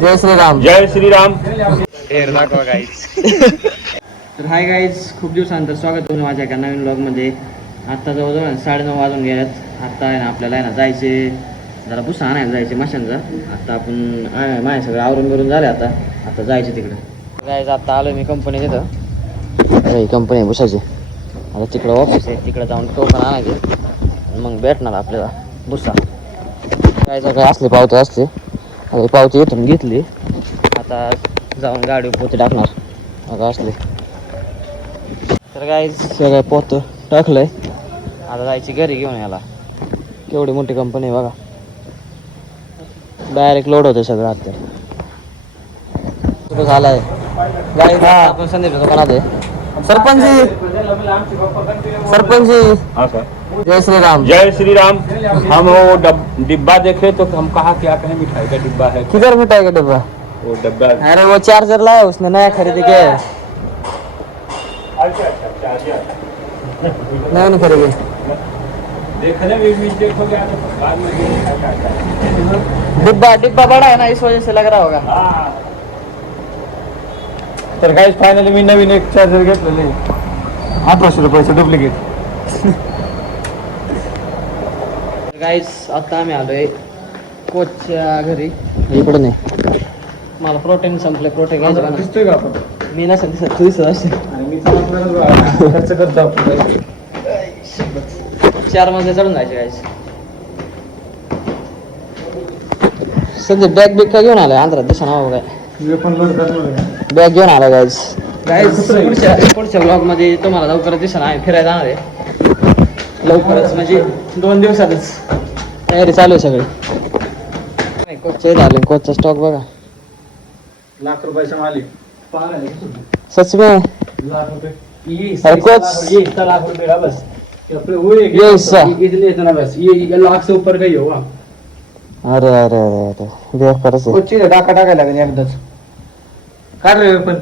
जय श्रीराम. जय श्रीराम. तर hi guys, खूप दिवसानंतर स्वागत होतं माझ्या एका नवीन ब्लॉगमध्ये. आत्ता जवळजवळ 9:30 वाजून गेल्यात. आत्ता आहे ना आपल्याला आहे ना जायचे, जरा भुसा आणायला जायचे माशांचा. आत्ता आपण माझ्या सगळं आवरून बिरून झालं. आता जायचे तिकडे. गाईज आत्ता आलो मी कंपनीत येतं. ही कंपनी आहे भुसाची. आता तिकडं ऑफिस आहे, तिकडं जाऊन टोकन आणायचे, मग भेटणार आपल्याला भुसा. गायचा काय असले पावते असते, आता पावती इथून घेतली. आता जाऊन गाडी पोते टाकणार. आता असले तर गाईज सगळं पोतं टाकलंय. आता जायची घरी घेऊन याला. केवढी मोठी कंपनी आहे बघा. डायरेक्ट लोड होते सगळं. आता कुठं झालाय गाईज. आपण संदीप दुकानात आहे. सरपंच हाँ सर. जय श्रीराम. जय श्रीराम. हम वो डिब्बा देखे तो हम कहा क्या कहें, मिठाई का डिब्बा है. किधर मिठाई का डिब्बा? वो डब्बा. अरे वो चार्जर लाया उसने नया खरीदी के. अच्छा. नहीं खरीदी. देखने में मिस्टेक हो गया तो बाद में डिब्बा बड़ा है ना, इस वजह से लग रहा होगा. तर गाईज फायनली मी नवीन एक चार्जर घेतलेले 1800 रुपयाचं डुप्लिकेट. गाईज आता आम्ही आलोय कोचच्या घरी. इकडे नाही, मला प्रोटीन संपले. प्रोटीन घ्यायचं दिसतोय का आपण? मी नसेल दिसत, तू दिसत असेल. आणि मी खर्च करतो आपण 4 मजले चढून जायचे गाईज. सध्या बॅग का घेऊन आलाय आंध्रात दिसा नाव काय. मी पण लोड करतो. बॅग घेऊन आला गाईज. पुढच्या ब्लॉग मध्ये तुम्हाला लवकरच दिसा. आम्ही फिरायला जाणार आहे लवकरच, म्हणजे 2 दिवसातच. तयारी चालू आहे सगळी. कोचचे झाले. कोचचा स्टॉक बघा. लाख रुपयाचा मालिक. सच में लाख रुपये. अरे कोच ये इतना लाख रुपए का बस. अपने वो ये हिस्सा. इतने इतना बस. ये लाख से ऊपर का ही होगा. अरे अरे अरे अरे बेकारच आहे. कोची टाका टाकायला लागेल एकदाच. काढ रे पण.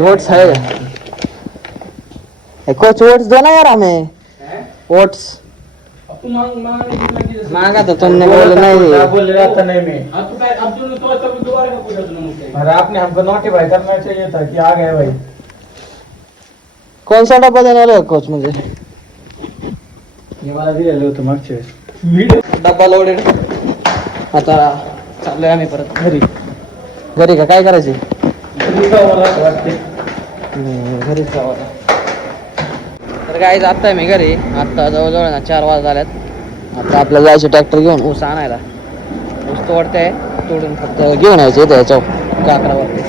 ओट्स आहे का? कोच ओट्स दो ना यार हमें. ओट्स मांगा तो तुमने बोले नहीं. बोले रहता नहीं मैं. अरे आपने हमको नोटिफाई करना चाहिए था कि आ गए भाई. कौन सा डब्बा देने वाले हो कोच मुझे? ये वाला दिलेलं होतं मागच्या वेळेस. डब्बा लोडेड. आता चाललोय आम्ही परत घरी का काय करायचे. वाटते घरीच जावं. तर गाईज आता मी घरी. आता जवळजवळ 4 वाजता झाल्यात. आता आपल्याला जायचे ट्रॅक्टर घेऊन ऊस आणायला. ऊस तोडते, तोडून फक्त घेऊन यायचे त्याच्या काकरावरती.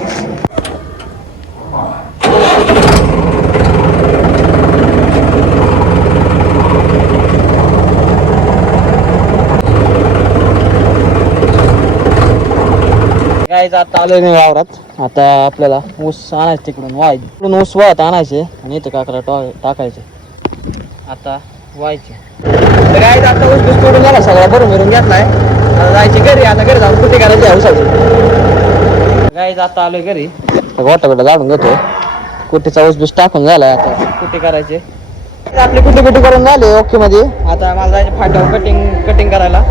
गाईज आता आलोय मी वावरात. आता आपल्याला ऊस आणायचं तिकडून तिकडून ऊस वाहत आणायचे आणि इथं काकरा टाकायचे. आता व्हायचे. तर गाईज आता ऊस बीस तोडून झाला सगळा, भरून भरून घेतलाय. आता जायची घरी. आता घरी जाऊन कुठे करायची हौसाची. गाईज आता आलोय घरी. गोटा जाडून घेतोय. कुठेचा ऊस बीस टाकून झालाय. आता कुठे करायचे आपली कुठे करून झाले ओके मध्ये. आता मला जायचे फाट्यावर कटिंग करायला,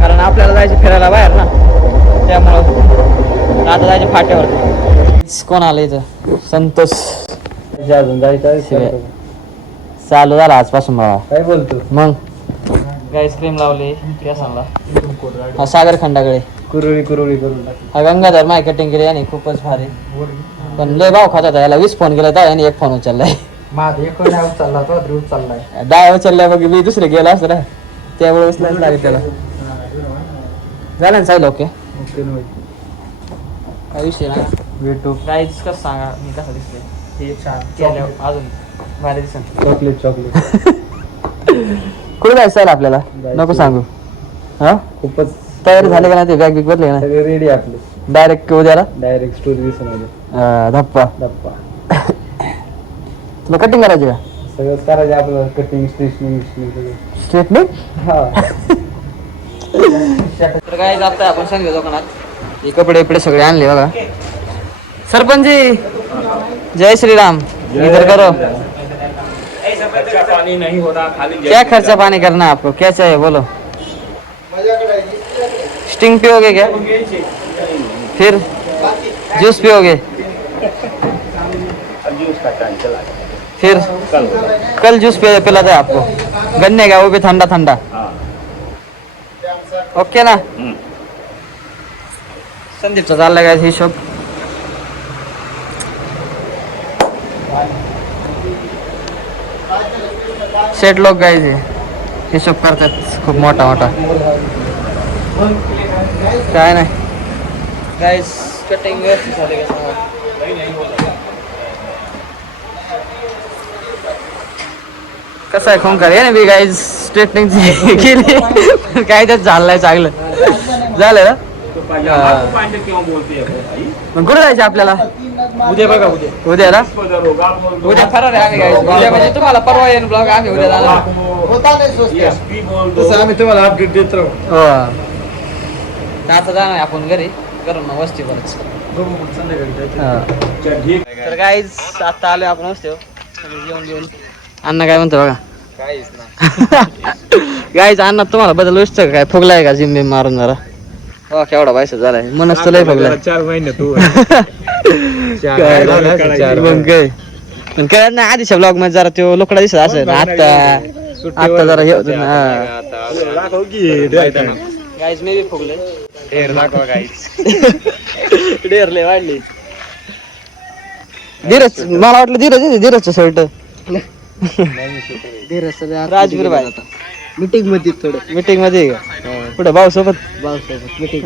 कारण आपल्याला जायचे फिरायला बाहेर ना, त्यामुळं आता जायचे फाट्यावर. कोण आलं इथं? संतोष. अजून जायचं चालू झाला आजपासून बाबा. काय बोलतो मग गाईस क्रीम लावली केसांना. हा सागर खंडाकडे कुरळी करून टाक. हा गंगाधर माय कटिंग केली आणि खूपच भारी. पण लय भाव खात होता. याला 20 फोन केला तर आणि 1 फोन उचललाय. माझा एक चालला तो ध्रुव चाललाय. 10 उचललाय. मग मी दुसरे गेला असं ना, त्यामुळे उचलायच लागेल त्याला. झालं ना साईल ओके. काय विषय ना भेटू. गाईज कसं सांगा मी कसं दिसते हे छान केल्यावर अजून भारी दिसेल. चॉकलेट कुठे जायचं आपल्याला नको सांगू. हा खूपच तयारी झाली का नाही? ते बॅग बिग बदले ना सगळे रेडी आपले. डायरेक्ट उद्याला डायरेक्ट स्टोरी दिसणार. धप्पा. तुला कटिंग करायची का? सगळंच करायचं आपलं. कटिंग स्ट्रेटनिंग सगळं. स्ट्रेटनिंग. हा. तर काय जात आपण सांगितलं दुकानात. हे कपडे सगळे आणले बघा. सरपंच जी जय श्रीराम. इधर करो. पानी नहीं हो रहा, खाली क्या खर्चा पानी करना है आपको? क्या चाहिए बोलो. स्टिंग पियोगे क्या? फिर जूस पियोगे? फिर कल जूस पिलाते आपको, गन्ने का, वो भी ठंडा ठंडा। ओके ना? संदीपचा चालला काय हिशोब. शेट लोक गायचे हिशोब करतात खूप मोठा मोठा. काय नाही गाईज, कटिंग व्यवस्थित झाले का सांगा. कसं आहे खोंकार आहे ना बी गाईज, स्ट्रेटनिंग केली काय त्यात झालंय चांगलं झालं ना. मग कुठे जायचं आपल्याला? उद्या बघा, उद्या उद्या ना, उद्या फरार आहे आम्ही गाईज. उद्या म्हणजे तुम्हाला परवा येईन ब्लॉग, आम्ही उद्या जाणार. तसं आम्ही तुम्हाला अपडेट देत राहू. हो, तर आता जाणार आहे आपण घरी, करून मग वस्ती परत. बघू मग संध्याकाळी जायचं. तर गाईज आता आलोय आपण वस्ती जेवण घेऊन. अण्णा काय म्हणतो बघा. गाईज अण्णा तुम्हाला बदल विचार काय फुगलाय का जिम बिम मारून जरा? हो, केवढा पैसा झालाय मनच तुला फुगलाय. 4 महिने तू मग काय पण कळत नाही आधीच्या ब्लॉग मध्ये जरा तो लोकडा दिसत असेल. आता जरा हे होतं ना. गाईज मी बी फुगले. डेरले वाढली. धीरज, मला वाटलं धीरजचं शर्ट. राजवीर भाई मीटिंग मध्ये, थोडं मीटिंग मध्ये का कुठं? भाऊ सोबत मीटिंग.